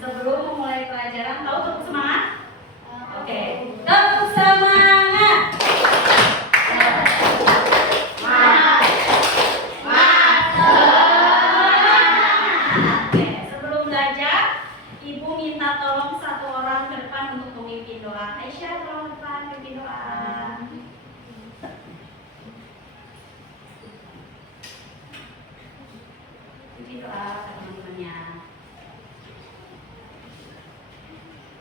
Sebelum memulai pelajaran, tahu tepuk semangat? Oke, tepuk semangat. Oke, sebelum belajar, Ibu minta tolong satu orang ke depan untuk memimpin doa. Aisyah, tolong depan pimpin doa. Pimpin doa ke teman-temannya.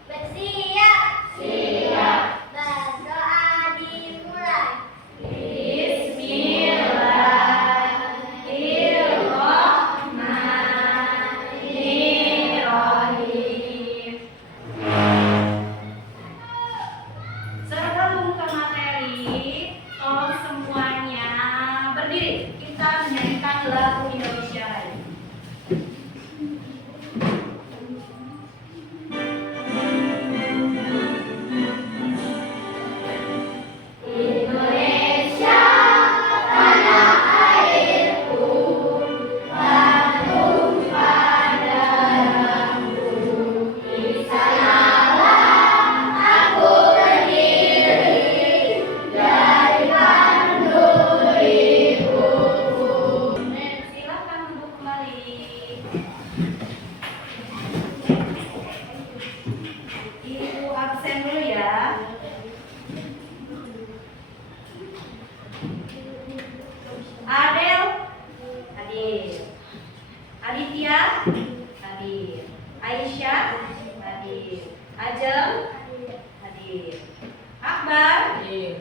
Bersiap. Siap. Berdoa dimulai. Bismillahirrahmanirrahim. Sebelum ke materi, tolong semuanya berdiri. Kita menyanyikan lagu Indonesia Raya. Indonesia, tanah airku, bertumpah darahku. Di sanalah aku berdiri, jadikan duri ibuku. Silakan duduk kembali. Ibu absen dulu ya. Adel hadir. Aditya hadir. Aisyah hadir. Ajeng hadir. Akbar hadir.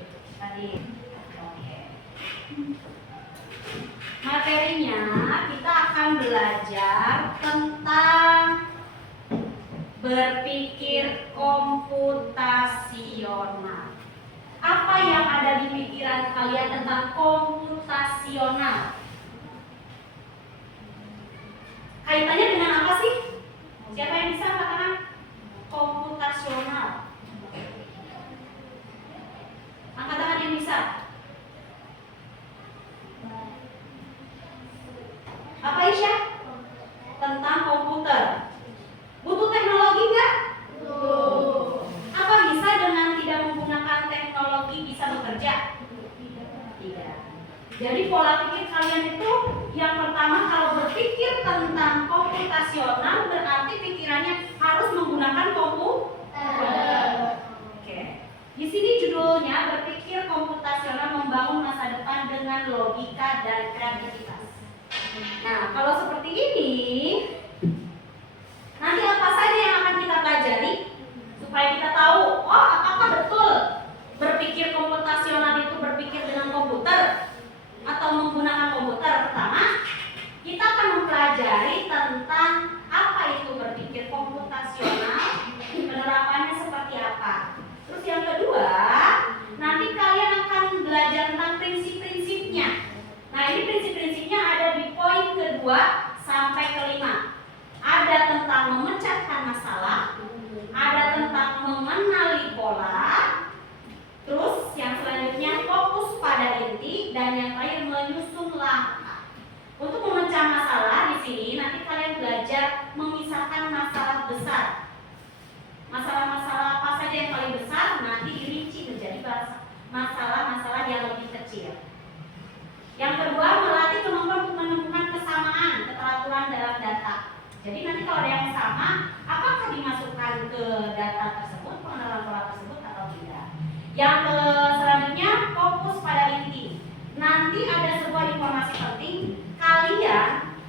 Oke. Materinya kita akan belajar tentang berpikir komputasional. Apa yang ada di pikiran kalian tentang komputasional? Kaitannya dengan apa sih? Siapa yang bisa katakan komputasional? Angkat tangan yang bisa. Apa Isya? Tentang komputer. Butuh teknologi nggak? Apa bisa dengan tidak menggunakan teknologi bisa bekerja? Tidak. Jadi pola pikir kalian itu yang pertama kalau berpikir tentang komputasional berarti pikirannya harus menggunakan komputer. Oke. Di sini judulnya berpikir komputasional membangun masa depan dengan logika dan kreativitas. Nah, kalau seperti ini nanti apa saja yang akan kita pelajari supaya kita tahu, oh apakah betul berpikir komputasional itu berpikir dengan komputer atau menggunakan komputer. Pertama, kita akan mempelajari tentang apa itu berpikir komputasional, penerapannya seperti apa. Terus yang kedua, nanti kalian akan belajar tentang prinsip-prinsipnya. Nah, ini prinsip-prinsipnya ada di poin kedua sampai kelima. Ada tentang memecahkan masalah, ada tentang mengenali pola, terus yang selanjutnya fokus pada inti, dan yang terakhir menyusun langkah. Untuk memecah masalah di sini nanti kalian belajar memisahkan masalah besar. Masalah-masalah apa saja yang paling besar nanti dirinci menjadi masalah-masalah yang lebih kecil. Yang kedua, melatih kemampuan untuk menemukan kesamaan, keteraturan dalam data. Jadi nanti kalau ada yang sama, apakah dimasukkan ke data tersebut, pengenalan pola tersebut atau tidak. Yang selanjutnya, fokus pada inti. Nanti ada sebuah informasi penting, kalian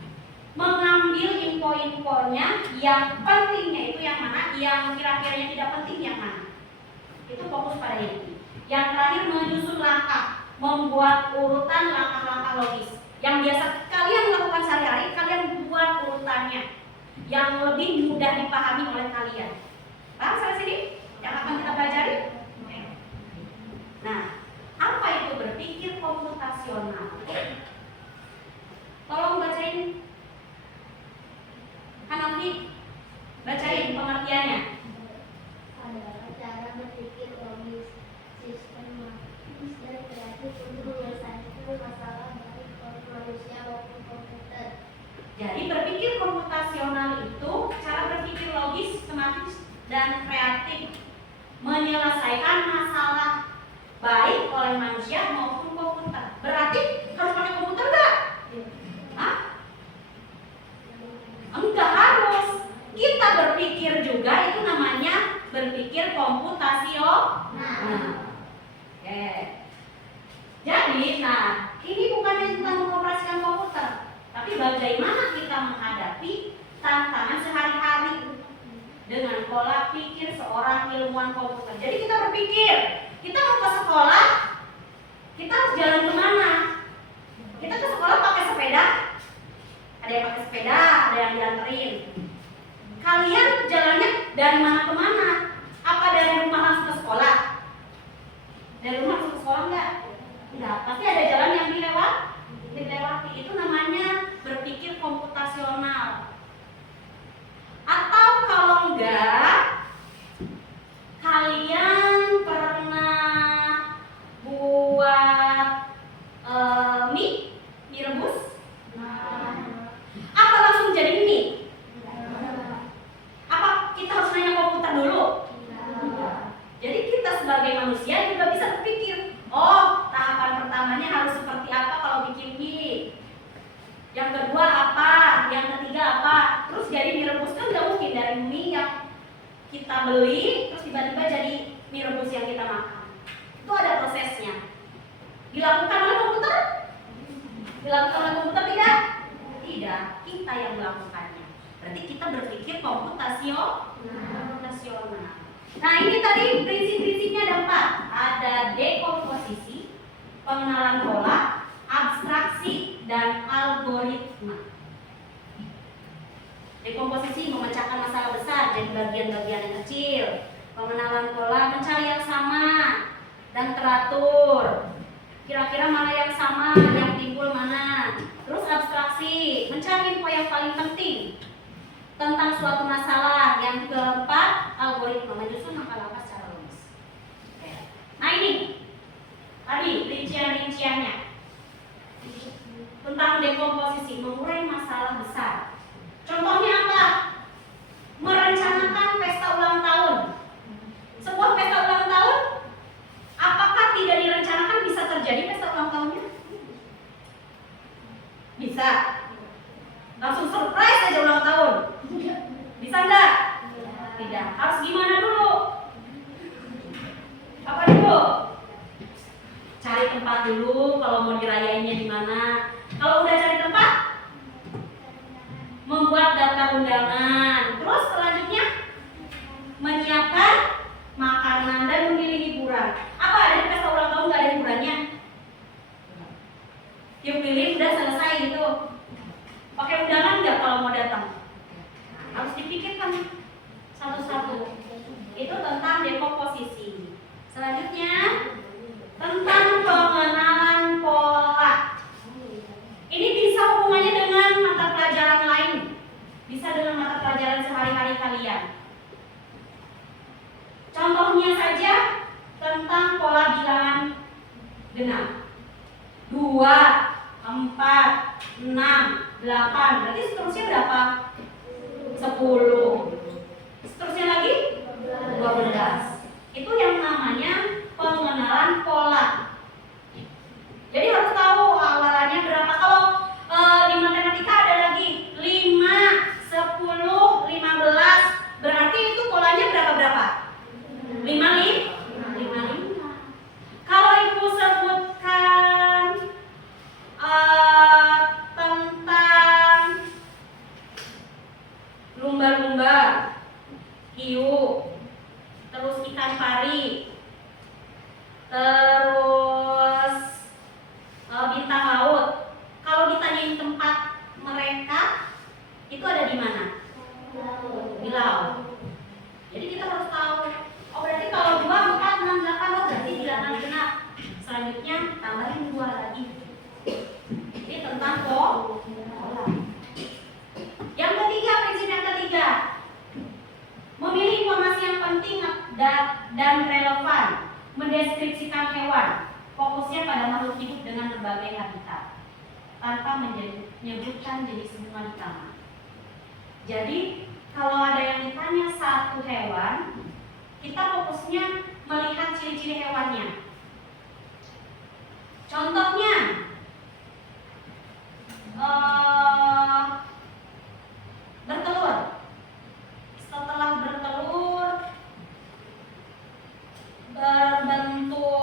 mengambil info-infonya, yang pentingnya itu yang mana, yang kira-kiranya tidak penting yang mana. Itu fokus pada inti. Yang terakhir, menyusun langkah, membuat urutan langkah-langkah logis. Yang biasa kalian lakukan sehari-hari, kalian buat urutannya yang lebih mudah dipahami oleh kalian. Paham sampai sini? Yang akan kita pelajari? Nah, apa itu berpikir komputasional? Tolong bacain, Hanafi, bacain pengertiannya. Adalah cara berpikir logis, sistematis dan kreatif untuk menyelesaikan masalah baik manusia maupun komputer. Jadi berpikir komputasional itu dan kreatif menyelesaikan masalah baik oleh manusia maupun komputer. Berarti harus pakai komputer nggak? Hah? Enggak harus. Kita berpikir juga, itu namanya berpikir komputasional. Oke. Jadi, nah, ini bukannya tentang mengoperasikan komputer, tapi bagaimana kita menghadapi tantangan sehari-hari dengan pola pikir seorang ilmuwan komputer. Jadi kita berpikir, kita mau ke sekolah, kita harus jalan kemana? Kita ke sekolah pakai sepeda, ada yang pakai sepeda, ada yang dianterin. Kalian jalannya dari mana ke mana? Apa dari rumah langsung ke sekolah? Dari rumah langsung ke sekolah enggak? Enggak, pasti ada jalan yang dilewati. Itu namanya berpikir komputasional. Atau kalau enggak, kalian pernah buat mie rebus? Apa langsung jadi mie? Apa kita harus nanya komputer dulu? Jadi kita sebagai manusia juga bisa berpikir, oh, tahapan pertamanya harus seperti apa kalau bikin mie, yang kedua apa, yang ketiga apa, terus jadi mie rebus. Kan nggak mungkin dari mie yang kita beli terus tiba-tiba jadi mie rebus yang kita makan. Itu ada prosesnya. Dilakukan oleh komputer? Dilakukan oleh komputer tidak? Tidak, kita yang melakukannya. Berarti kita berpikir komputasional. Nah, ini tadi prinsip-prinsipnya ada 4. Ada dekomposisi, pengenalan pola, abstraksi, dan algoritma. Dekomposisi memecahkan masalah besar jadi bagian-bagian yang kecil. Pengenalan pola mencari yang sama dan teratur. Kira-kira mana yang sama, yang timbul mana. Terus abstraksi, mencari info yang paling penting tentang suatu masalah. Yang keempat, algoritma, menyusun langkah-langkah secara logis. Nah, ini tadi rincian-rinciannya tentang dekomposisi, mengurai masalah besar. Contohnya apa? Merencanakan pesta ulang tahun. Sebuah pesta ulang tahun, apakah tidak direncanakan bisa terjadi pesta ulang tahunnya? Bisa. Langsung surprise aja ulang tahun. Bisa enggak? Tidak. Harus gimana dulu? Apa dulu? Cari tempat dulu kalau mau dirayainnya di mana. Kalau udah cari tempat, membuat daftar undangan. Terus selanjutnya menyiapkan makanan dan memilih hiburan. Apa ada di pesta ulang tahun nggak ada hiburannya? Yang pilih udah selesai gitu. Pakai undangan nggak kalau mau datang? Harus dipikirkan satu-satu. Itu tentang dekomposisi. Selanjutnya tentang pengenalan pola. Ini bisa hubungannya dengan mata pelajaran lain, bisa dengan mata pelajaran sehari-hari kalian. Contohnya saja tentang pola bilangan genap. 2, 4, 6, 8. Berarti seterusnya berapa? 10. Seterusnya lagi 12. Itu yang namanya pengenalan pola. Jadi harus tahu awalannya berapa. Kalau di matematika ada lagi 5, 10, 15. Berarti itu polanya berapa? 55. Kalau ibu sebutkan tentang lumba-lumba, hiu, terus ikan pari, terus bintang laut. Kalau ditanyain tempat mereka, itu ada di mana? Di laut. Jadi kita harus tahu. Oh, berarti kalau 2, 4, 6, 8, oh berarti bilangan genap. Selanjutnya tambahin 2 lagi. Ini tentang pola. Yang ketiga, prinsip yang ketiga, memilih informasi yang penting dan relevan. Mendeskripsikan hewan, fokusnya pada makhluk hidup dengan berbagai habitat, tanpa menyebutkan jenis bunga di taman. Jadi kalau ada yang ditanya satu hewan, kita fokusnya melihat ciri-ciri hewannya. Contohnya, bertelur. Setelah bertelur, berbentuk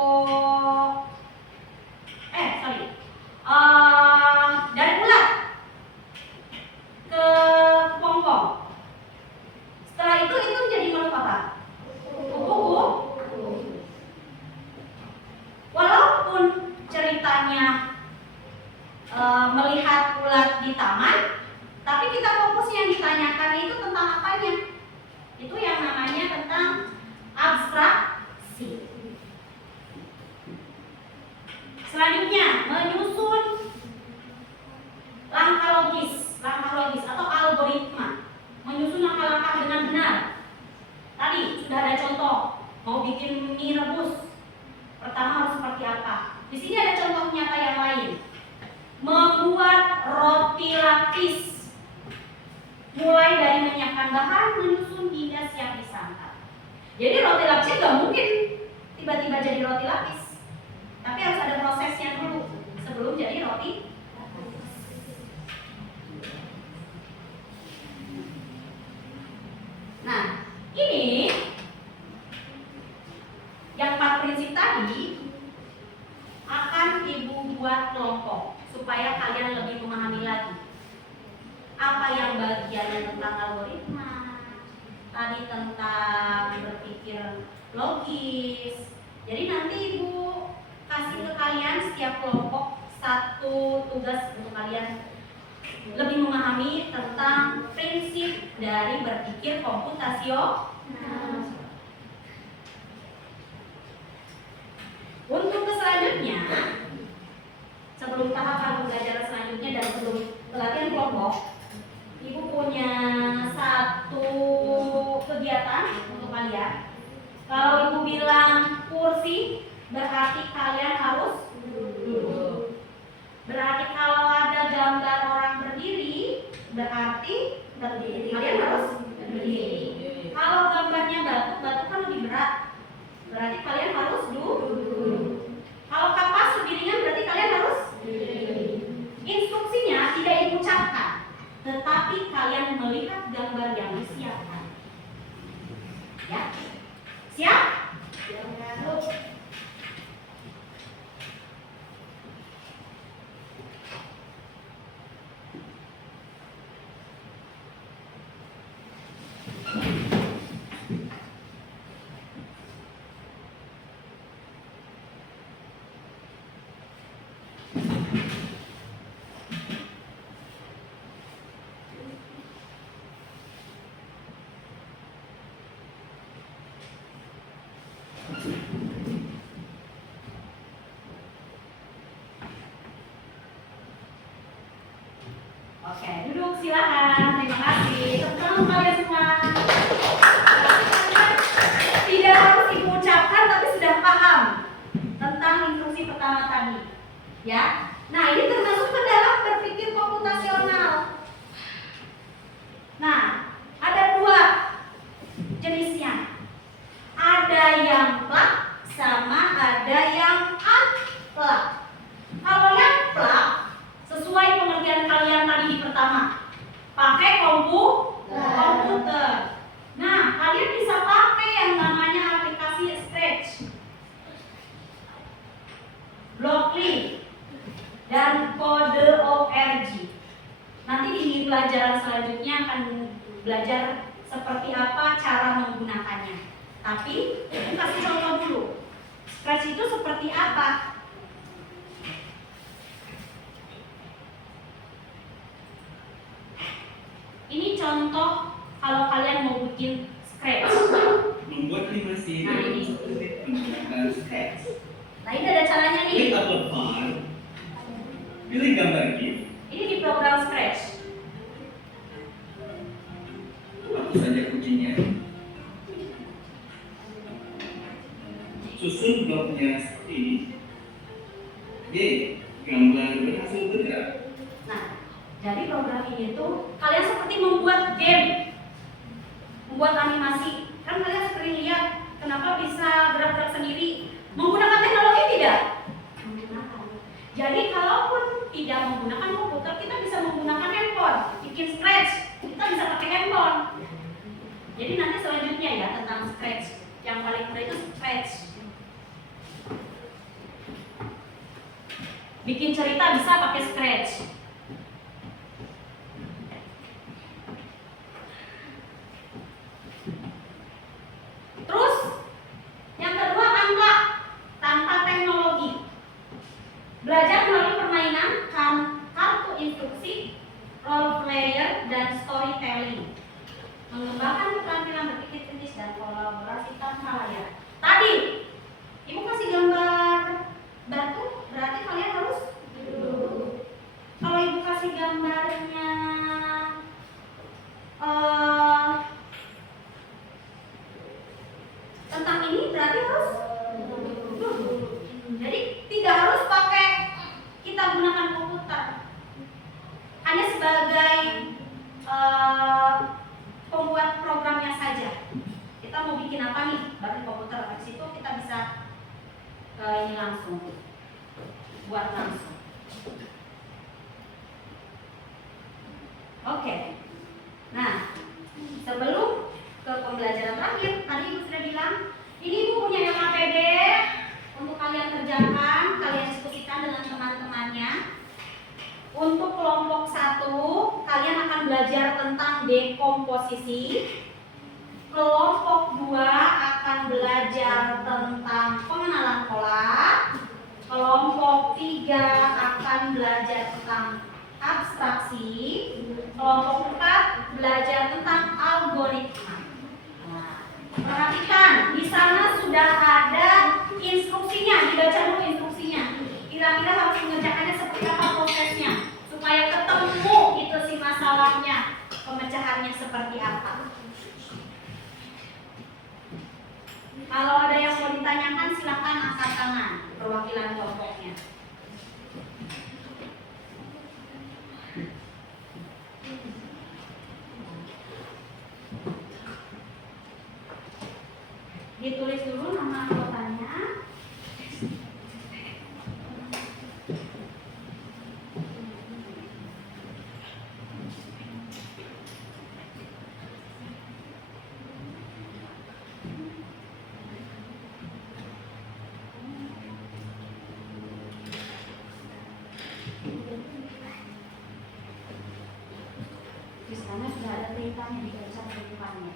dari ulat ke kepompong. Setelah itu menjadi makhluk apa? Kupu-kupu. Walaupun ceritanya melihat ulat di taman, tapi kita fokus yang ditanyakan itu tentang apanya? Itu yang namanya tentang abstraksi. Selanjutnya, menyusun langkah logis atau algoritma. Menyusun langkah-langkah dengan benar. Tadi sudah ada contoh, mau bikin mie rebus, pertama harus seperti apa? Di sini ada contoh nyata yang lain. Membuat roti lapis. Mulai dari menyiapkan bahan, menyusun hingga siap disantap. Jadi roti lapis nggak mungkin tiba-tiba jadi roti lapis. Tapi harus ada prosesnya dulu sebelum jadi roti. Nah, ini yang 4 prinsip tadi akan Ibu buat kelompok supaya kalian lebih memahami lagi apa yang bagiannya tentang algoritma, tadi tentang berpikir logis. Jadi nanti Ibu kasih ke kalian setiap kelompok satu tugas untuk kalian lebih memahami tentang prinsip dari berpikir komputasional. Untuk selanjutnya, sebelum tahapan pembelajaran selanjutnya dan sebelum pelatihan kelompok, Ibu punya satu kegiatan untuk kalian. Kalau Ibu bilang kursi, berarti kalian harus duduk. Berarti kalau ada gambar orang berdiri, berarti kalian harus berdiri. Kalau gambarnya batu kan lebih berat, berarti kalian harus duduk. Kalau kapas lebih ringan, berarti kalian harus berdiri. Instruksinya tidak diucapkan, tetapi kalian melihat gambar yang disiapkan. Ya, siap? Oke, duduk silakan. Terima kasih. Tepuk tangan kalian semua. Tidak harus diucapkan tapi sudah paham tentang instruksi pertama tadi. Ya. Nah, ini termasuk ke dalam berpikir komputasional. Nah, ada 2 jenisnya. Ada yang plug sama ada yang unplug. Kalau yang plug sesuai pengertian kalian tadi di pertama, pakai komputer. Nah, kalian bisa pakai yang namanya aplikasi Scratch, Blockly, dan Code.org. Nanti di pelajaran selanjutnya akan belajar seperti apa cara menggunakannya. Tapi, aku kasih contoh dulu. Scratch itu seperti apa? Ini contoh kalau kalian mau bikin Scratch. Membuat animasi Nah, dari ini. menggunakan Scratch. Nah, ini ada caranya nih. Klik upload file, pilih gambar GIF, Ini di program Scratch. hapus saja kuncinya, susun bloknya seperti ini. Y, gambar berhasil bergerak. Nah, jadi program ini tuh kalian seperti membuat game, membuat animasi. Kan kalian sering lihat Jadi nanti selanjutnya ya tentang scratch. Yang paling mudah itu scratch. Bikin cerita bisa pakai scratch. Terus yang kedua angka tanpa teknologi. Belajar melalui permainan, kartu instruksi, role player, dan storytelling. Mengembangkan keterampilan berpikir kritis dan kolaborasi tanpa layar. Tadi Ibu kasih gambar batu, berarti kalian harus kalau Ibu kasih gambarnya tentang ini berarti harus jadi tidak harus pakai kita gunakan komputer, hanya sebagai pembuat programnya saja. Kita mau bikin apa nih, baru komputer, habis itu kita bisa ini langsung buat langsung. Oke. Nah, sebelum ke pembelajaran terakhir, tadi Ibu sudah bilang, ini Ibu punya yang APD untuk kalian kerjakan, kalian diskusikan dengan teman-temannya. Untuk kelompok 1, kalian akan belajar tentang dekomposisi. Kelompok 2 akan belajar tentang pengenalan pola. Kelompok 3 akan belajar tentang abstraksi. Kelompok 4 belajar tentang algoritma. Nah, perhatikan, di sana sudah ada instruksinya, dibaca dulu instruksinya. Kira-kira harus mengerjakannya seperti apa prosesnya, supaya ketemu itu si masalahnya, pemecahannya seperti apa. Kalau ada yang mau ditanyakan silakan angkat tangan, perwakilan kelompoknya. Ditulis dulu nama anggotanya. Di sana sudah ada perintahnya, dibaca perintahnya.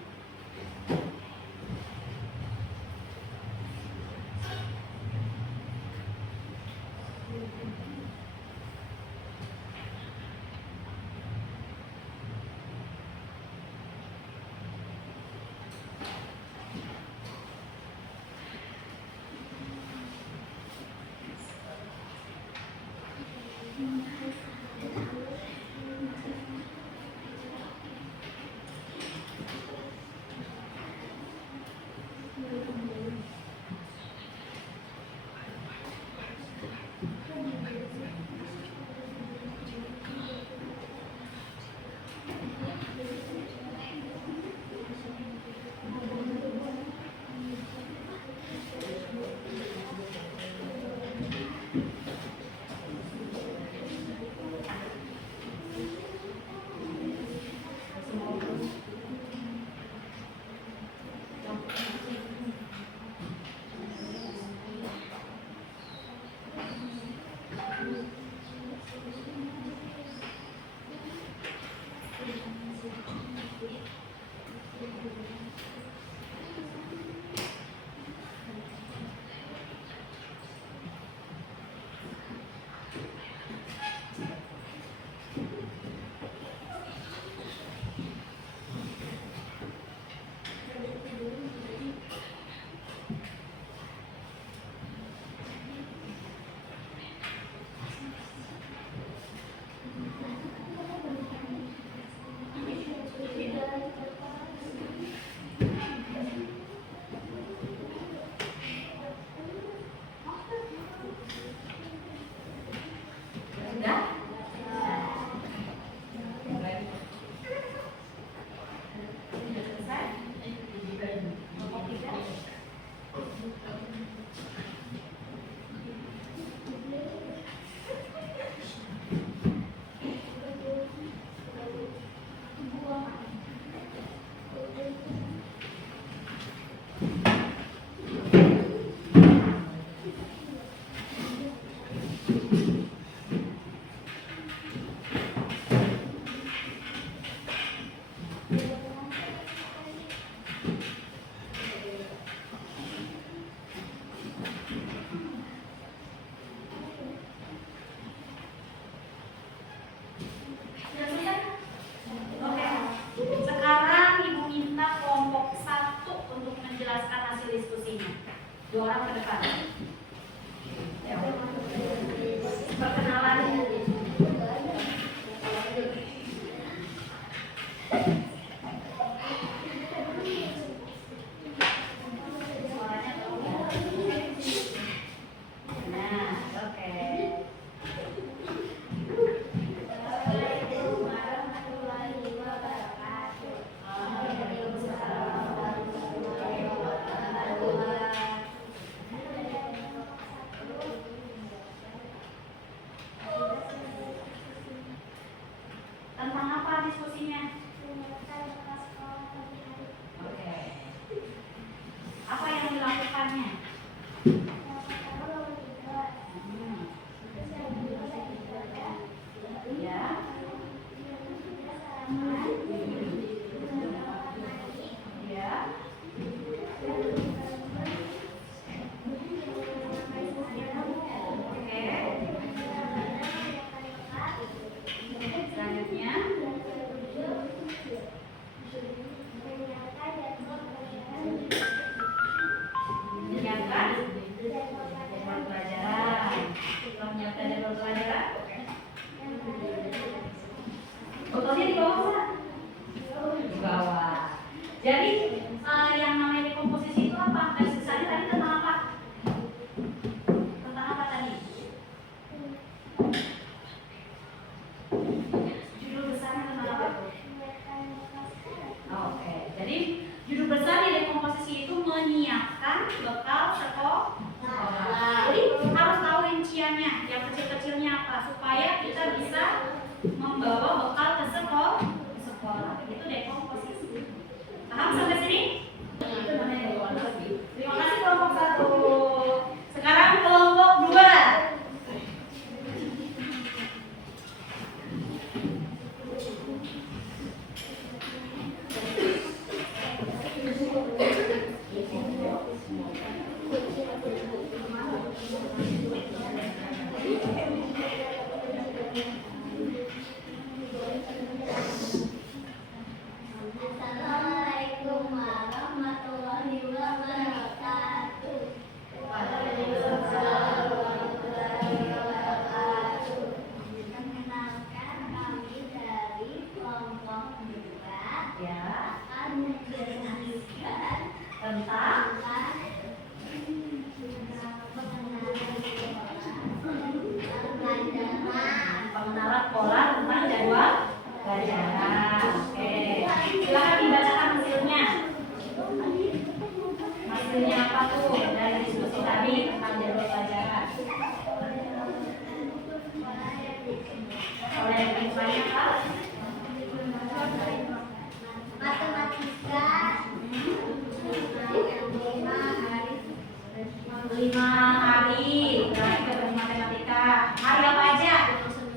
orang ke depan. Ya. Perkenalan. Nah, oke. Assalamualaikum warahmatullahi wabarakatuh. Waalaikumsalam warahmatullahi wabarakatuh. Tentang apa diskusinya? Oke. Apa yang dilakukannya? Ya. Ya. Oke. Selanjutnya. Menyiapkan jadwal pelajaran. Setelah menyiapkan jadwal pelajaran, botolnya di bawah nggak? Di bawah. Jadi yang namanya komposisi itu apa? Sisanya tadi tentang apa? Tentang apa tadi? Judul besarnya tentang apa? Oke. Jadi judul besar dari komposisi itu menyiapkan bekal sekolah. Jadi harus tahu rinciannya, yang kecil-kecilnya apa, supaya kita bisa membawa bekal ke sekolah. Itu deh komposisi. Paham sampai sini? Terima kasih kelompok 1. Sekarang kelompok 2. Assalamualaikum warahmatullahi wabarakatuh. Waalaikumsalam warahmatullahi wabarakatuh. Perkenalkan kami dari kelompok 2 Ya, akan menjelaskan tentang pengenalan pola tentang jadwal pelajaran. Oke, silakan dibacakan hasilnya. Hasilnya apa tuh dari diskusi tadi tentang jadwal pelajaran? Oleh banyak hal. matematika 5 hari berarti ketemu matematika. Hari apa aja?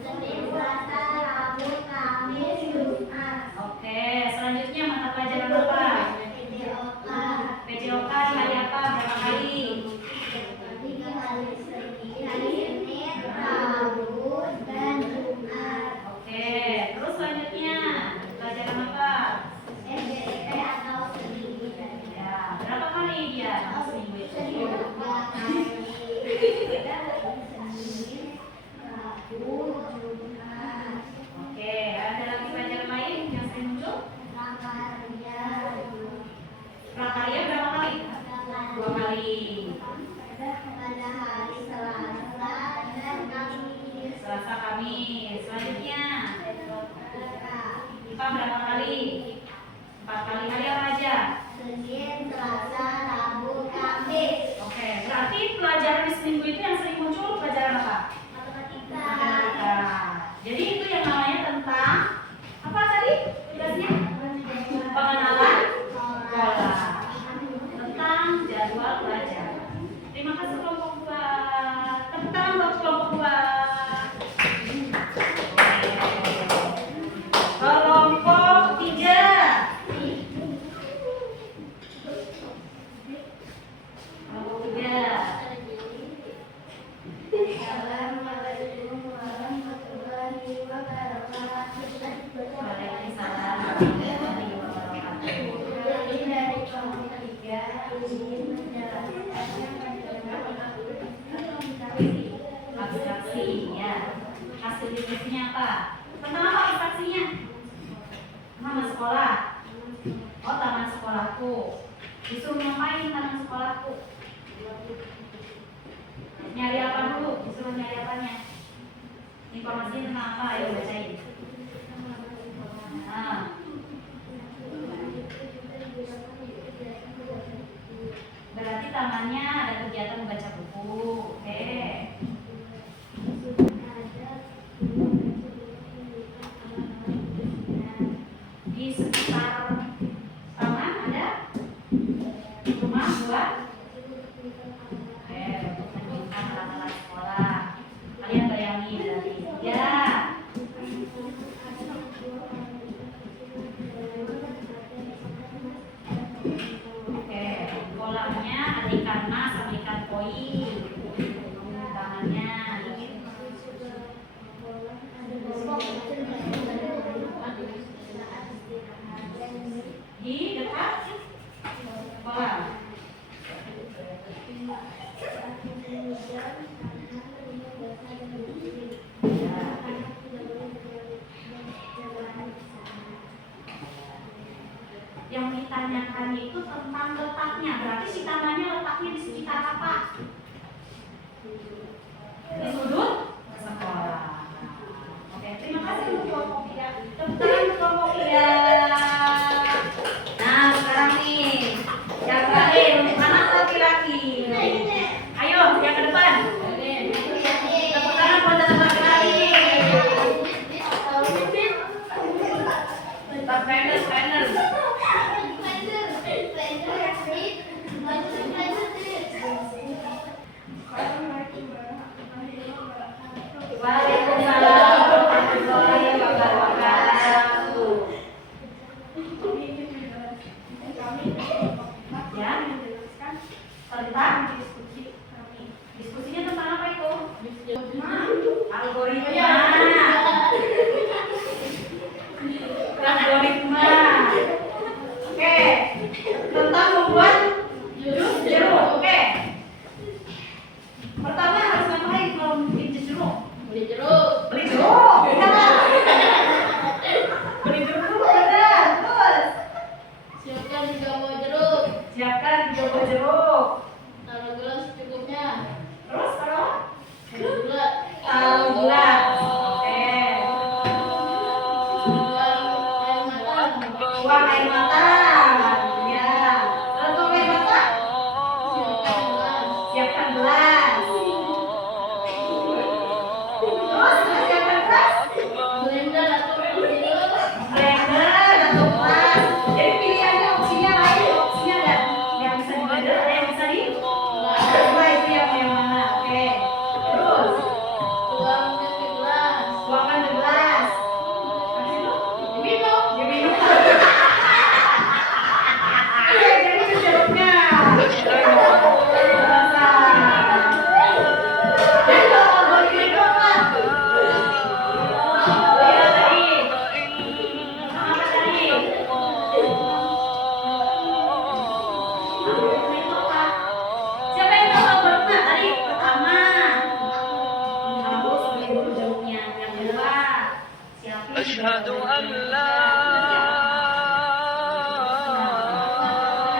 Senin, Selasa, Rabu, Kamis, Jumat. Oke, selanjutnya mata pelajaran apa? PJOK di hari apa? Berapa kali? 3 hari Senin, Rabu, dan Jumat. Oke, terus selanjutnya pelajaran apa? SBP atau seni budaya. Ya, berapa kali dia seminggu itu? Seni 3 kali. Senin, Rabu, Jumat. Oke, ada lagi pelajaran lain yang sering muncul? Prakarya. Prakarya berapa kali? 2 kali. Pada hari Selasa dan Kamis. Selasa, Kamis. Selanjutnya IPA berapa kali? 4 kali. Hari apa aja? Senin, Selasa, Rabu, Kamis. Oke, berarti pelajaran di seminggu itu yang sering muncul pelajaran apa? Matematika. Matematika. Jadi itu yang namanya tentang apa tadi? Tugasnya? Pengenalan pola tentang jadwal pelajaran. Terima kasih kelompok 2. Tepuk tangan buat kelompok 2. Kelompok 3. Kelompok 3. Assalamualaikum warahmatullahi wabarakatuh. Waalaikumsalam warahmatullahi wabarakatuh. Kami dari kelompok 3 ingin menjelaskan Diskusinya apa? Tentang apa instruksinya? Nama sekolah. Oh, taman sekolahku. Disuruh ngapain taman sekolahku? Nyari apa dulu? Disuruh nyari apanya? Informasi tentang apa? Ayo bacain. Nah. Berarti tamannya ada kegiatan membaca buku. Oke. Di sekitar taman ada rumah buat untuk menunjukkan alat-alat sekolah. Kalian bayangin dari ya. Oke, kolamnya ada ikan mas sama ikan koi. Tangannya di dekat kolam. Yang ditanyakan itu tentang letaknya, berarti si tamannya letaknya di sekitar apa? Di sudut sekolah. Oke, terima kasih untuk kelompok ya. Tepuk tangan untuk kelompok ya. Nah, sekarang nih yang terakhir untuk anak laki-laki. Ayo, yang ke depan. Tepuk tangan buat anak laki-laki. Spender. Waalaikumsalam warahmatullahi wabarakatuh. Ya, tentang diskusinya tentang apa itu? Algoritma. Oke, tentang membuat jus jeruk. Oke. Pertama harus ngapain kalau bikin jus jeruk? Beli jeruk. Beli jeruk. Beli jeruk dulu, benar. Terus Siapkan 3 buah jeruk. siapkan 3 buah jeruk. Taruh gelas secukupnya. Terus taruh Gula. gula. Oke. Tuang air matang. Ya. Lalu tuang air matang. Siapkan gelas. Terus siapkan gelas. Blender atau jeruk. Blender atau gelas. Jadi pilihannya opsinya lain. Opsinya ada yang bisa di blender, ada yang bisa di semua itu yang mana. Oke. Terus Tuangkan ke gelas. tuangkan ke gelas. Habis itu Minum. diminum. Iya, jadi itu jeruknya. Dan kalau boleh minum lah. Iya tadi. Apa tadi? Siapa yang tahu algoritma tadi? Pertama, kamu beli dulu jeruknya. Yang kedua, siapin. أشهد أن لا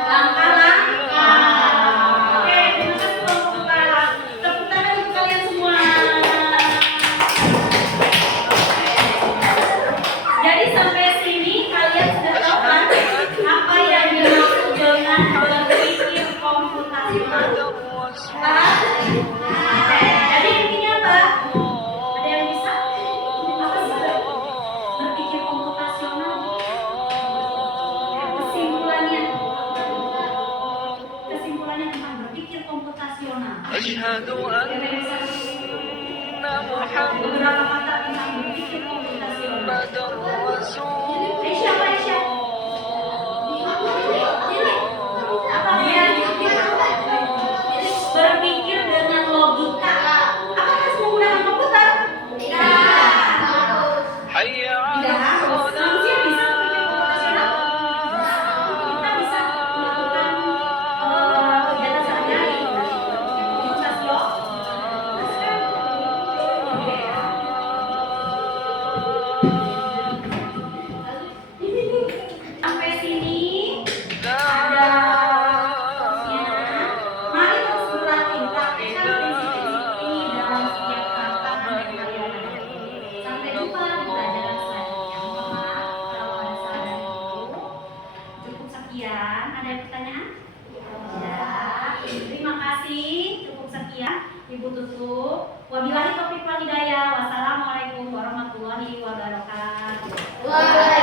Langkah-langkah. Oke, terima kasih kelompok utara. Tepuk tangan untuk kalian semua. Jadi sampai sini kalian sudah tahu kan apa yang dimaksud dengan berpikir komputasional? Ah? Oke, jadi intinya apa? Ada yang bisa? Apa sih berpikir komputasional? Kesimpulannya tentang berpikir komputasional. أشهد أن محمد Beberapa kata tentang berpikir komputasional. رسول Aisyah, apa Aisyah? Apa dia berpikir dengan logika? Apa harus menggunakan komputer? حي على Tidak harus. Manusia bisa berpikir komputasional. Kita bisa melakukan kegiatan sehari-hari. Komputasi Ibu tutup. Wabillahi taufiq wal hidayah. Wassalamualaikum warahmatullahi wabarakatuh. Waalaikumsalam.